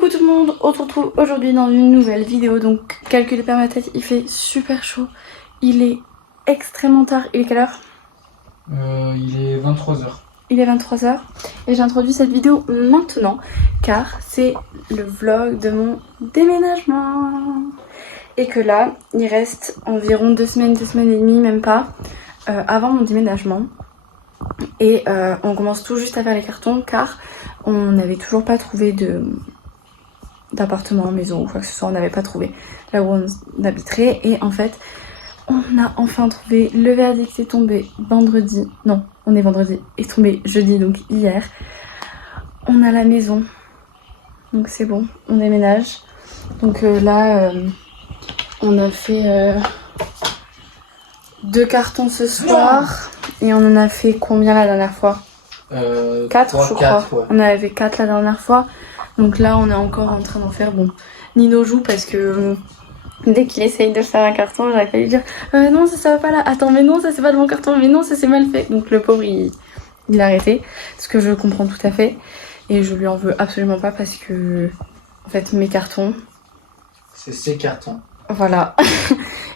Coucou tout le monde, on se retrouve aujourd'hui dans une nouvelle vidéo. Donc calculez pas ma tête, il fait super chaud. Il est extrêmement tard. Il est quelle heure? Il est 23h. Il est 23h et j'introduis cette vidéo maintenant car c'est le vlog de mon déménagement. Et que là, il reste environ 2 semaines et demie, même pas, avant mon déménagement. Et on commence tout juste à faire les cartons car on n'avait toujours pas trouvé d'appartement, maison ou quoi que ce soit, on n'avait pas trouvé là où on habiterait. Et en fait, on a enfin trouvé. Le verdict est tombé vendredi. Non, on est vendredi. Il est tombé jeudi, donc hier. On a la maison. Donc c'est bon, on déménage. Donc là, on a fait 2 cartons ce soir. Et on en a fait combien la dernière fois? 4 je crois. Ouais. On en avait fait 4 la dernière fois. Donc là on est encore en train d'en faire. Bon, Nino joue parce que dès qu'il essaye de faire un carton, j'aurais fallu dire non ça va pas là. Attends mais non ça c'est pas de mon carton. Mais non ça c'est mal fait. Donc le pauvre il a arrêté. Ce que je comprends tout à fait. Et je lui en veux absolument pas parce que en fait mes cartons, c'est ses cartons. Voilà.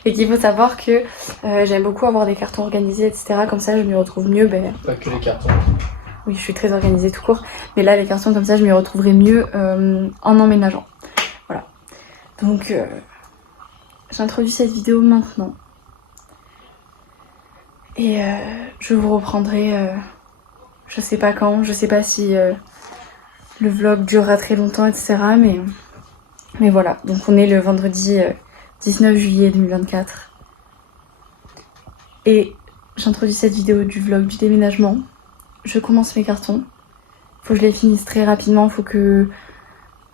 Et qu'il faut savoir que j'aime beaucoup avoir des cartons organisés, etc. Comme ça, je m'y retrouve mieux. Pas que les cartons. Oui, je suis très organisée tout court. Mais là, les cartons comme ça, je m'y retrouverai mieux en emménageant. Voilà. Donc, j'introduis cette vidéo maintenant. Et je vous reprendrai, je sais pas quand, je sais pas si le vlog durera très longtemps, etc. Mais voilà. Donc, on est le vendredi 19 juillet 2024 et j'introduis cette vidéo du vlog du déménagement. Je commence mes cartons, faut que je les finisse très rapidement, faut que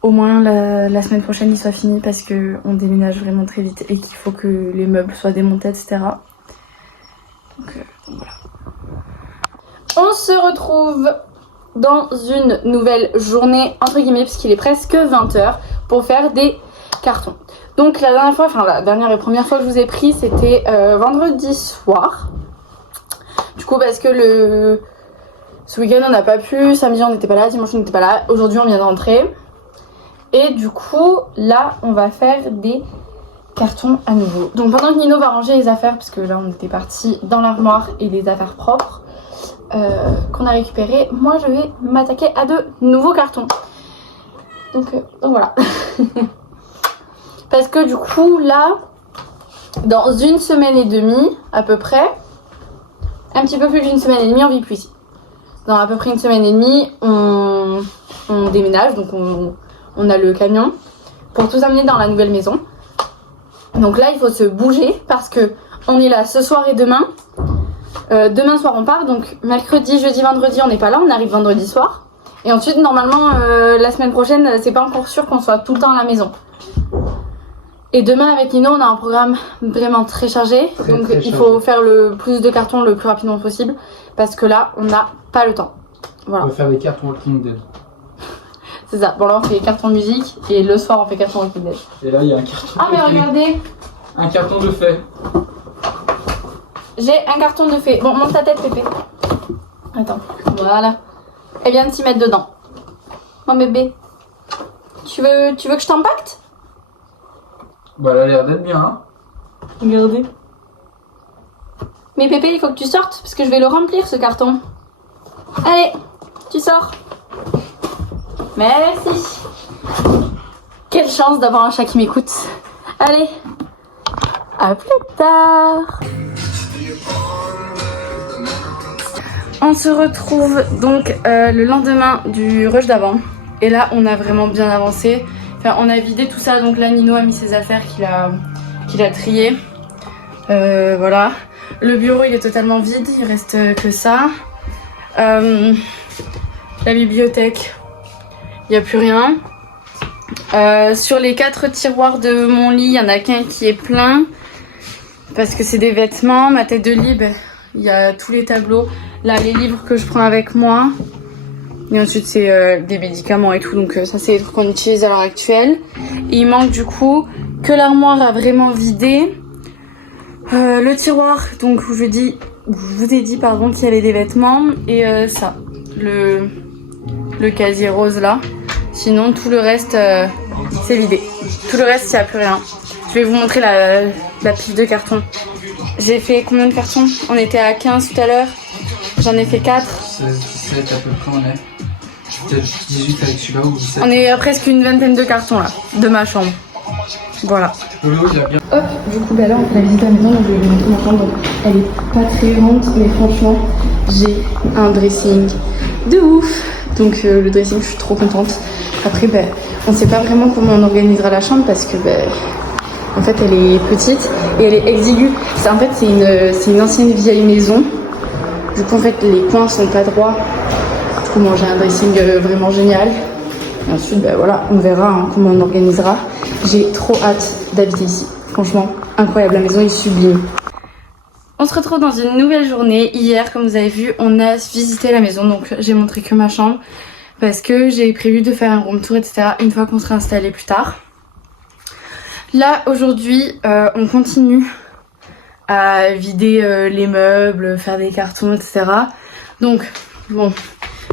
au moins la semaine prochaine ils soient finis parce que on déménage vraiment très vite et qu'il faut que les meubles soient démontés, etc. Donc voilà. On se retrouve dans une nouvelle journée entre guillemets puisqu'il est presque 20h pour faire des cartons. Donc la dernière fois, enfin la dernière et première fois que je vous ai pris, c'était vendredi soir. Du coup parce que ce week-end on n'a pas pu, samedi on n'était pas là, dimanche on n'était pas là, aujourd'hui on vient de rentrer. Et du coup là on va faire des cartons à nouveau. Donc pendant que Nino va ranger les affaires, parce que là on était parti dans l'armoire et les affaires propres qu'on a récupérées, moi je vais m'attaquer à de nouveaux cartons. Donc voilà. Parce que du coup là, dans 1 semaine et demie à peu près, un petit peu plus d'1 semaine et demie, on vit plus ici. Dans à peu près 1 semaine et demie, on déménage, donc on a le camion pour tout amener dans la nouvelle maison. Donc là il faut se bouger parce que on est là ce soir et demain. Demain soir on part, donc mercredi, jeudi, vendredi on n'est pas là, on arrive vendredi soir. Et ensuite normalement la semaine prochaine c'est pas encore sûr qu'on soit tout le temps à la maison. Et demain avec Nino on a un programme vraiment très chargé, donc il faut faire le plus de cartons le plus rapidement possible parce que là on n'a pas le temps. Voilà. On va faire des cartons Walking Dead. C'est ça, bon là on fait carton musique et le soir on fait carton Walking Dead. Et là il y a un carton. Ah mais regardez, un carton de fée. J'ai un carton de fée. Bon monte ta tête Pépé. Attends, voilà. Elle vient de s'y mettre dedans. Mon bébé, tu veux que je t'empacte? Bah elle a l'air d'être bien hein. Regardez. Mais Pépé, il faut que tu sortes parce que je vais le remplir ce carton. Allez, tu sors. Merci. Quelle chance d'avoir un chat qui m'écoute. Allez, à plus tard. On se retrouve donc le lendemain du rush d'avant. Et là, on a vraiment bien avancé. Enfin, on a vidé tout ça, donc là Nino a mis ses affaires qu'il a triées. Voilà. Le bureau il est totalement vide, il reste que ça. La bibliothèque, il n'y a plus rien. Sur les 4 tiroirs de mon lit, il n'y en a qu'un qui est plein. Parce que c'est des vêtements. Ma tête de lit, il y a tous les tableaux. Là, les livres que je prends avec moi. Et ensuite c'est des médicaments et tout, donc ça c'est les trucs qu'on utilise à l'heure actuelle. Et il manque du coup que l'armoire a vraiment vidé. Le tiroir, donc je vous ai dit pardon qu'il y avait des vêtements. Et ça, le casier rose là. Sinon, tout le reste, c'est vidé. Tout le reste, il n'y a plus rien. Je vais vous montrer la pile de cartons. J'ai fait combien de cartons? On était à 15 tout à l'heure. J'en ai fait 4. 17 à peu près, on est. Peut-être 18 avec celui-là ou 17. On est à presque une vingtaine de cartons là, de ma chambre. Voilà. Lolo, il a bien. Hop, du coup, bah là, on a visité la maison, donc je vais vous montrer ma chambre. Donc, elle est pas très grande, mais franchement, j'ai un dressing de ouf. Donc, le dressing, je suis trop contente. Après, bah, on sait pas vraiment comment on organisera la chambre parce que, bah, en fait, elle est petite et elle est exiguë. En fait, c'est une ancienne vieille maison. Du coup, en fait, les coins sont pas droits. Du coup, moi, j'ai un dressing vraiment génial. Et ensuite, ben voilà, on verra hein, comment on organisera. J'ai trop hâte d'habiter ici. Franchement, incroyable, la maison est sublime. On se retrouve dans une nouvelle journée. Hier, comme vous avez vu, on a visité la maison. Donc, j'ai montré que ma chambre parce que j'ai prévu de faire un room tour, etc. une fois qu'on sera installé plus tard. Là, aujourd'hui, on continue à vider les meubles, faire des cartons, etc. Donc, bon,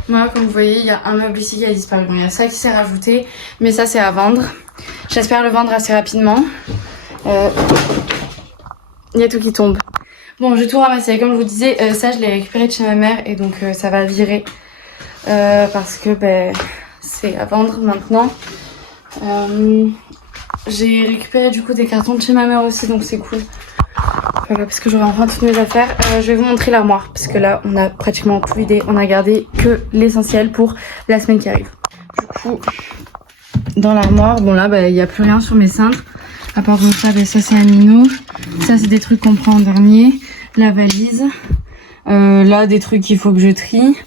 moi, comme vous voyez, il y a un meuble ici qui a disparu. Bon, il y a ça qui s'est rajouté, mais ça, c'est à vendre. J'espère le vendre assez rapidement. Il y a tout qui tombe. Bon, j'ai tout ramassé. Comme je vous disais, ça, je l'ai récupéré de chez ma mère et donc ça va virer parce que ben, c'est à vendre maintenant. J'ai récupéré du coup des cartons de chez ma mère aussi, donc c'est cool. Voilà, parce que j'aurai enfin toutes mes affaires. Je vais vous montrer l'armoire, parce que là, on a pratiquement tout vidé. On a gardé que l'essentiel pour la semaine qui arrive. Du coup, dans l'armoire, bon là, il n'y a plus rien sur mes cintres. À part bon, ça, ça c'est un Nino. Ça, c'est des trucs qu'on prend en dernier. La valise. Là, des trucs qu'il faut que je trie.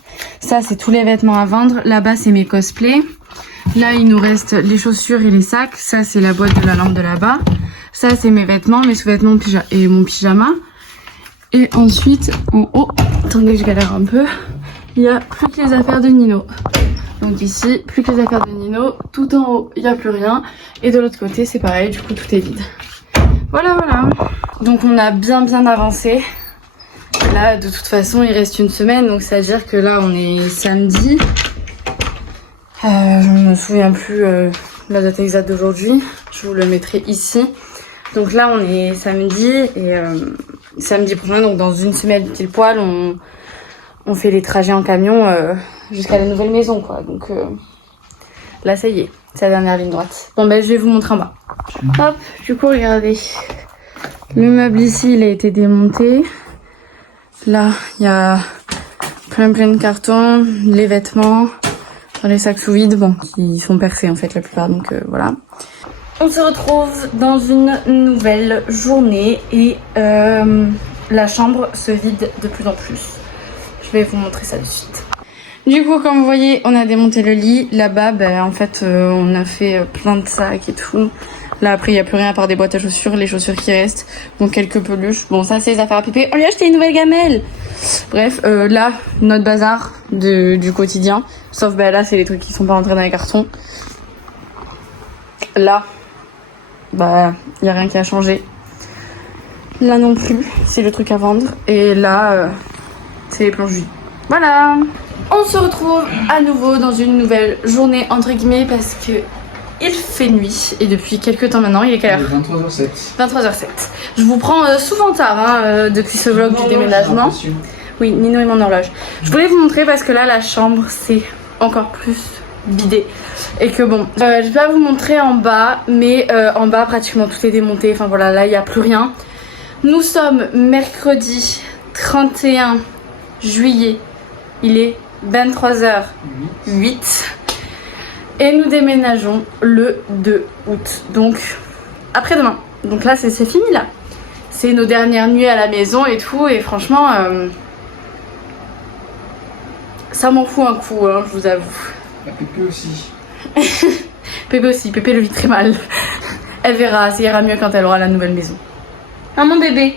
Ça, c'est tous les vêtements à vendre. Là-bas, c'est mes cosplays. Là, il nous reste les chaussures et les sacs. Ça, c'est la boîte de la lampe de là-bas. Ça, c'est mes vêtements, mes sous-vêtements et mon pyjama. Et ensuite, en haut, attendez que je galère un peu, il y a plus que les affaires de Nino. Donc ici, plus que les affaires de Nino. Tout en haut, il n'y a plus rien. Et de l'autre côté, c'est pareil, du coup, tout est vide. Voilà, voilà. Donc on a bien avancé. Là, de toute façon, il reste une semaine. Donc c'est-à-dire que là, on est samedi. Je ne me souviens plus la date exacte d'aujourd'hui. Je vous le mettrai ici. Donc là, on est samedi et samedi prochain, donc dans une semaine pile poil, on fait les trajets en camion jusqu'à la nouvelle maison, quoi. Donc là, ça y est, c'est la dernière ligne droite. Bon, ben, je vais vous montrer en bas. Hop, du coup, regardez. Le meuble ici, il a été démonté. Là, il y a plein de cartons, les vêtements, dans les sacs sous vide, bon, qui sont percés en fait la plupart, donc voilà. On se retrouve dans une nouvelle journée et la chambre se vide de plus en plus. Je vais vous montrer ça de suite. Du coup, comme vous voyez, on a démonté le lit. Là-bas, ben, en fait, on a fait plein de sacs et tout. Là, après, il n'y a plus rien à part des boîtes à chaussures, les chaussures qui restent. Donc, quelques peluches. Bon, ça, c'est les affaires à pépé. On lui a acheté une nouvelle gamelle. Bref, là, notre bazar du quotidien. Sauf, ben, là, c'est les trucs qui sont pas rentrés dans les cartons. Là, bah, il n'y a rien qui a changé. Là non plus, c'est le truc à vendre. Et là, c'est les planches vides. Voilà. On se retrouve à nouveau dans une nouvelle journée, entre guillemets, parce que il fait nuit. Et depuis quelques temps maintenant, il est quelle heure? 23h07. 23h07. Je vous prends souvent tard, hein, depuis ce vlog du déménagement. Oui, Nino et mon horloge. Je voulais vous montrer parce que là, la chambre, c'est encore plus bidé. Et que bon, je vais pas vous montrer en bas, mais en bas, pratiquement tout est démonté. Enfin voilà, là, il n'y a plus rien. Nous sommes mercredi 31 juillet. Il est 23h08. Et nous déménageons le 2 août. Donc, après-demain. Donc là, c'est fini, là. C'est nos dernières nuits à la maison et tout. Et franchement, ça m'en fout un coup, hein, je vous avoue. La Pépé aussi. Pépé aussi. Pépé le vit très mal. Elle verra, ça ira mieux quand elle aura la nouvelle maison. Ah, mon bébé.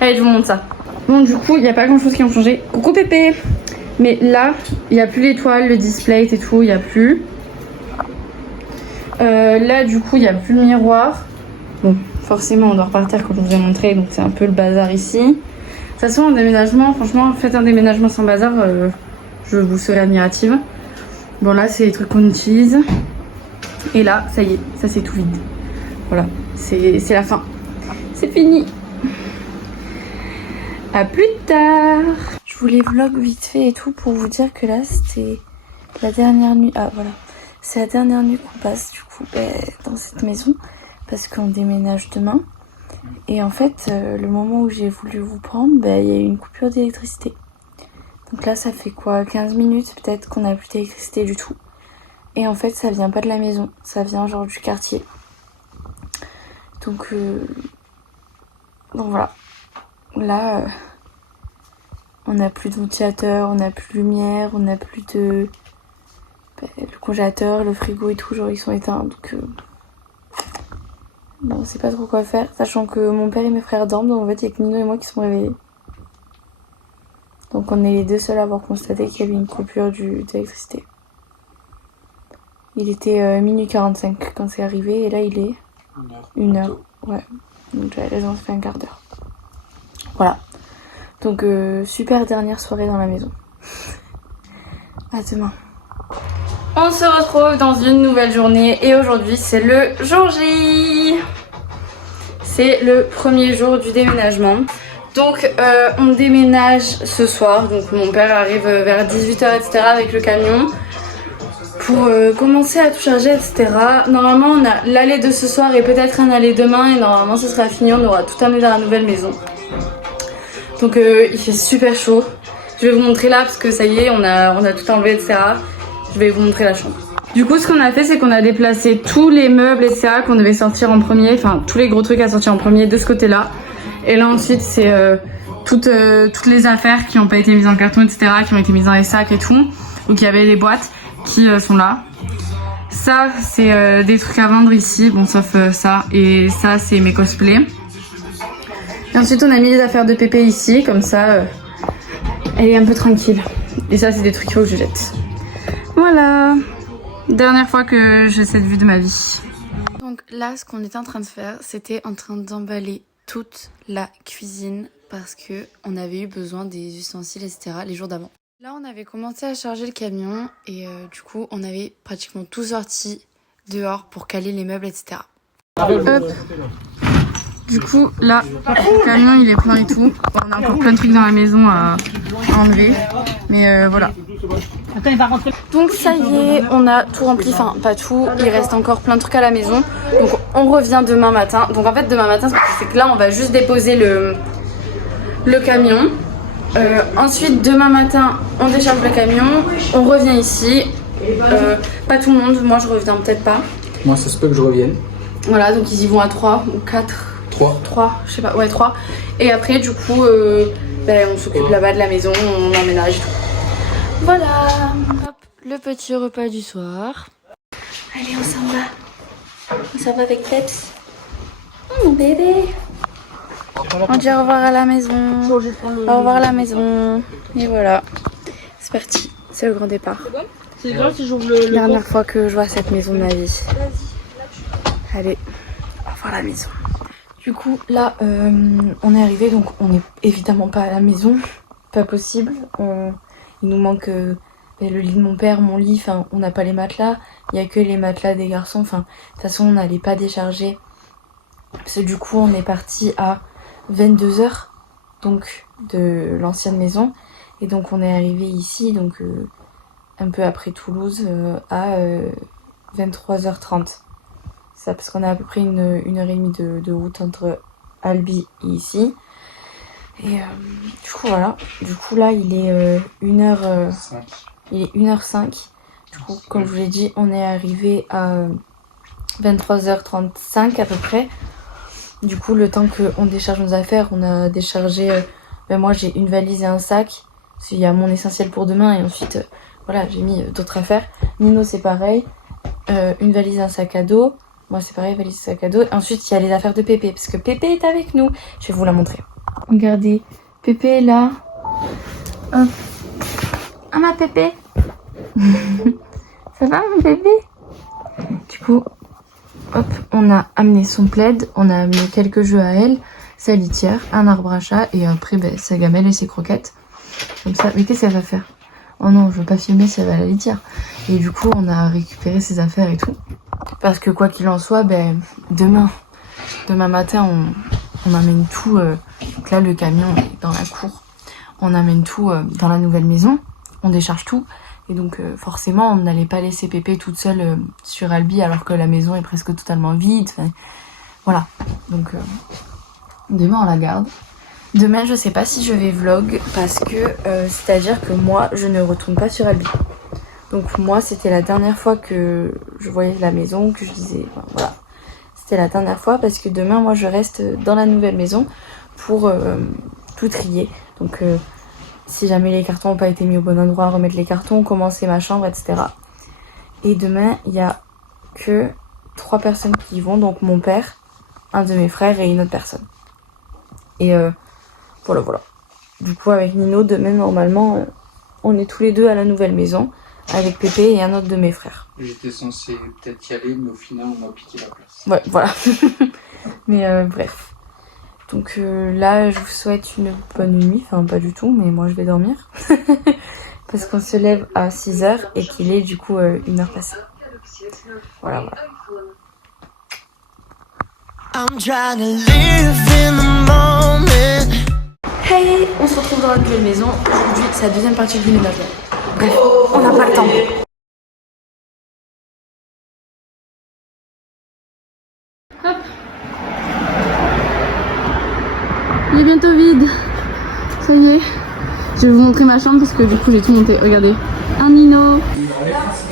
Allez, je vous montre ça. Bon, du coup, il n'y a pas grand chose qui a changé. Coucou Pépé. Mais là, il n'y a plus l'étoile, le display et tout, il n'y a plus. Là, du coup, il n'y a plus le miroir. Bon, forcément, on doit repartir comme je vous ai montré, donc c'est un peu le bazar ici. De toute façon, un déménagement, franchement, faites un déménagement sans bazar, je vous serai admirative. Bon là c'est les trucs qu'on utilise. Et là, ça y est, ça c'est tout vide. Voilà, c'est la fin. C'est fini. À plus tard. Je voulais vlog vite fait et tout pour vous dire que là c'était la dernière nuit. Ah voilà, c'est la dernière nuit qu'on passe du coup dans cette maison parce qu'on déménage demain. Et en fait, le moment où j'ai voulu vous prendre, il y a eu une coupure d'électricité. Donc là, ça fait quoi, 15 minutes peut-être qu'on n'a plus d'électricité du tout. Et en fait, ça vient pas de la maison, ça vient genre du quartier. Donc voilà. Là, on n'a plus de ventilateur, on n'a plus de lumière, on n'a plus de... le congélateur, le frigo et tout, genre ils sont éteints. Donc on sait pas trop quoi faire, sachant que mon père et mes frères dorment, donc en fait il y a que Nino et moi qui sont réveillés. Donc on est les deux seuls à avoir constaté qu'il y avait une coupure d'électricité. Il était minuit 45 quand c'est arrivé et là il est 1h. Ouais, donc j'avais raison, ça fait un quart d'heure. Voilà. Donc super dernière soirée dans la maison. À demain. On se retrouve dans une nouvelle journée et aujourd'hui c'est le jour J. C'est le premier jour du déménagement. Donc on déménage ce soir, donc mon père arrive vers 18h etc. avec le camion pour commencer à tout charger etc. Normalement on a l'aller de ce soir et peut-être un aller demain et normalement ce sera fini, on aura tout amené dans la nouvelle maison. Donc il fait super chaud. Je vais vous montrer là parce que ça y est, on a tout enlevé etc. Je vais vous montrer la chambre. Du coup ce qu'on a fait c'est qu'on a déplacé tous les meubles etc. qu'on devait sortir en premier, enfin tous les gros trucs à sortir en premier de ce côté là. Et là ensuite c'est toutes les affaires qui n'ont pas été mises en carton etc. qui ont été mises dans les sacs et tout. Donc il y avait les boîtes qui sont là. Ça c'est des trucs à vendre ici, bon sauf ça. Et ça c'est mes cosplays. Et ensuite on a mis les affaires de Pépé ici, comme ça elle est un peu tranquille. Et ça c'est des trucs qu'il faut que je jette. Voilà, dernière fois que j'ai cette vue de ma vie. Donc là ce qu'on était en train de faire, c'était en train d'emballer toute la cuisine parce que on avait eu besoin des ustensiles etc. les jours d'avant. Là on avait commencé à charger le camion et du coup on avait pratiquement tout sorti dehors pour caler les meubles etc. Hop. Du coup là le camion il est plein et tout. On a encore plein de trucs dans la maison à enlever. Mais voilà. Donc ça y est, on a tout rempli, enfin pas tout, il reste encore plein de trucs à la maison. Donc on revient demain matin. Donc en fait demain matin c'est que là on va juste déposer le camion. Ensuite demain matin on décharge le camion, on revient ici. Pas tout le monde, moi je reviens peut-être pas. Moi ça se peut que je revienne. Voilà, donc ils y vont à 3 ou 4. 3, je sais pas, ouais 3. Et après du coup on s'occupe là-bas de la maison, on emménage tout. Voilà. Hop, le petit repas du soir. Allez, on s'en va. On s'en va avec Peps. Mon bébé. On dit au revoir à la maison. Au revoir à la maison. Et voilà. C'est parti. C'est le grand départ. C'est grave si j'ouvre le Dernière fois que je vois cette maison de ma vie. Allez, au revoir la maison. Du coup, là, on est arrivé, donc on n'est évidemment pas à la maison. Pas possible. Il nous manque le lit de mon père, mon lit, enfin on n'a pas les matelas, il n'y a que les matelas des garçons, enfin de toute façon on n'allait pas décharger. Parce que du coup on est parti à 22h donc de l'ancienne maison et donc on est arrivé ici donc un peu après Toulouse à 23h30. Ça parce qu'on a à peu près une heure et demie de route entre Albi et ici. Et du coup voilà, du coup là il est 1h05. Il est 1h05. Du coup comme je vous l'ai dit, on est arrivé à 23h35 à peu près. Du coup le temps qu'on décharge nos affaires, on a déchargé, moi j'ai une valise et un sac. Parce qu'il y a mon essentiel pour demain et ensuite voilà j'ai mis d'autres affaires. Nino c'est pareil, une valise et un sac à dos. Moi c'est pareil, valise et sac à dos. Et ensuite il y a les affaires de Pépé, parce que Pépé est avec nous. Je vais vous la montrer. Regardez, Pépé est là. Hop. Ah ma Pépé. Ça va mon bébé? Du coup, hop, on a amené son plaid, on a amené quelques jeux à elle, sa litière, un arbre à chat et après sa gamelle et ses croquettes. Comme ça, mais qu'est-ce qu'elle va faire? Oh non, je veux pas filmer si elle va à la litière. Et du coup, on a récupéré ses affaires et tout. Parce que quoi qu'il en soit, ben, demain matin, on amène tout. Donc là, le camion est dans la cour. On amène tout dans la nouvelle maison. On décharge tout. Et donc, forcément, on n'allait pas laisser Pépé toute seule sur Albi alors que la maison est presque totalement vide. Enfin, voilà. Donc, demain, on la garde. Demain, je sais pas si je vais vlog parce que, c'est-à-dire que moi, je ne retourne pas sur Albi. Donc moi, c'était la dernière fois que je voyais la maison, que je disais, enfin, voilà. C'était la dernière fois parce que demain, moi, je reste dans la nouvelle maison pour tout trier. Donc, si jamais les cartons n'ont pas été mis au bon endroit, remettre les cartons, commencer ma chambre, etc. Et demain, il n'y a que 3 personnes qui y vont. Donc mon père, un de mes frères et une autre personne. Et voilà. Du coup, avec Nino, demain, normalement, on est tous les deux à la nouvelle maison. Avec Pépé et un autre de mes frères. J'étais censé peut-être y aller, mais au final, on m'a piqué la place. Ouais, voilà. Mais bref. Donc là, je vous souhaite une bonne nuit. Enfin, pas du tout, mais moi, je vais dormir. Parce qu'on se lève à 6h et qu'il est du coup 1h passée. Voilà. I'm trying to live in the moment. Hey, on se retrouve dans la nouvelle maison. Aujourd'hui, c'est la deuxième partie du déménagement. Bref, on n'a pas le temps. Hop. Il est bientôt vide. Ça y est. Je vais vous montrer ma chambre parce que du coup j'ai tout monté. Regardez. Un Nino.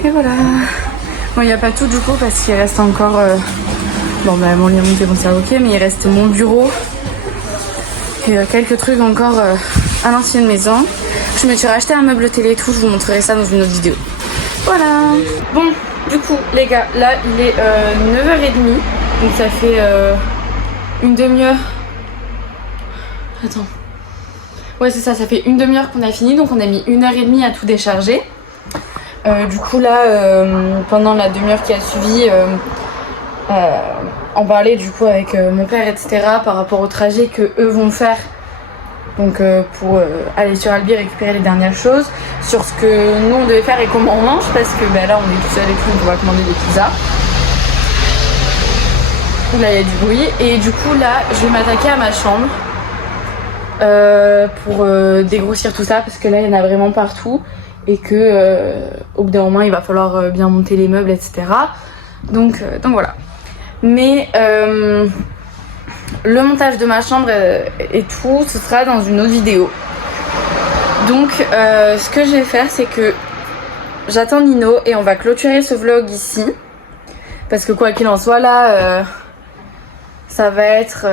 Et voilà. Bon, il n'y a pas tout du coup parce qu'il reste encore... Bon, bah mon lit est monté, bon c'est ok, mais il reste mon bureau. Et quelques trucs encore à l'ancienne maison. Je me suis racheté un meuble télé et tout, je vous montrerai ça dans une autre vidéo. Voilà. Bon, du coup, les gars, là, il est 9h30. Donc ça fait une demi-heure. Attends. Ouais, c'est ça fait une demi-heure qu'on a fini. Donc on a mis 1h30 à tout décharger. Du coup, là, pendant la demi-heure qui a suivi, on parlait du coup avec mon père, etc. par rapport au trajet que eux vont faire. Donc pour aller sur Albi récupérer les dernières choses, sur ce que nous on devait faire et comment on mange, parce que bah, là on est tout seul et tout, donc on va commander des pizzas. Là il y a du bruit et du coup là je vais m'attaquer à ma chambre pour dégrossir tout ça parce que là il y en a vraiment partout et que au bout d'un moment il va falloir bien monter les meubles, etc. Donc voilà. Mais le montage de ma chambre et tout, ce sera dans une autre vidéo. Donc ce que je vais faire, c'est que j'attends Nino et on va clôturer ce vlog ici. Parce que quoi qu'il en soit, là, ça va être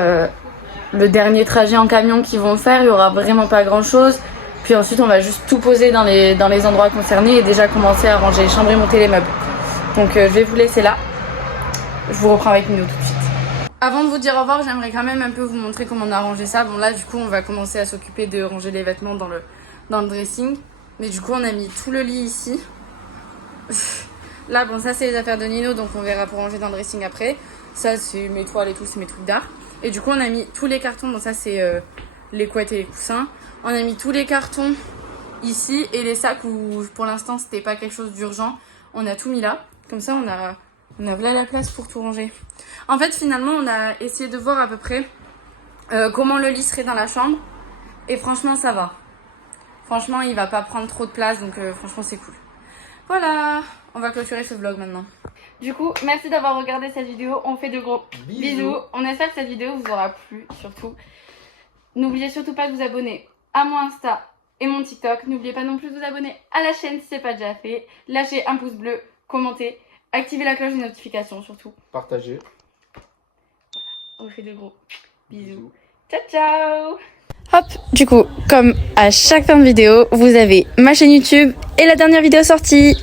le dernier trajet en camion qu'ils vont faire. Il n'y aura vraiment pas grand chose. Puis ensuite, on va juste tout poser dans les endroits concernés et déjà commencer à ranger les chambres et monter les meubles. Donc je vais vous laisser là. Je vous reprends avec Nino tout de suite. Avant de vous dire au revoir, j'aimerais quand même un peu vous montrer comment on a rangé ça. Bon là du coup on va commencer à s'occuper de ranger les vêtements dans le dressing. Mais du coup on a mis tout le lit ici. Là bon ça c'est les affaires de Nino donc on verra pour ranger dans le dressing après. Ça c'est mes toiles et tout, c'est mes trucs d'art. Et du coup on a mis tous les cartons, bon ça c'est les couettes et les coussins. On a mis tous les cartons ici et les sacs où pour l'instant c'était pas quelque chose d'urgent. On a tout mis là. Comme ça on a là la place pour tout ranger. En fait, finalement, on a essayé de voir à peu près comment le lit serait dans la chambre. Et franchement, ça va. Franchement, il va pas prendre trop de place. Donc, franchement, c'est cool. Voilà. On va clôturer ce vlog maintenant. Du coup, merci d'avoir regardé cette vidéo. On fait de gros bisous. On espère que cette vidéo vous aura plu, surtout. N'oubliez surtout pas de vous abonner à mon Insta et mon TikTok. N'oubliez pas non plus de vous abonner à la chaîne si ce n'est pas déjà fait. Lâchez un pouce bleu, commentez. Activez la cloche de notification surtout. Partagez. On vous fait de gros bisous. Ciao ciao. Hop, du coup, comme à chaque fin de vidéo, vous avez ma chaîne YouTube et la dernière vidéo sortie.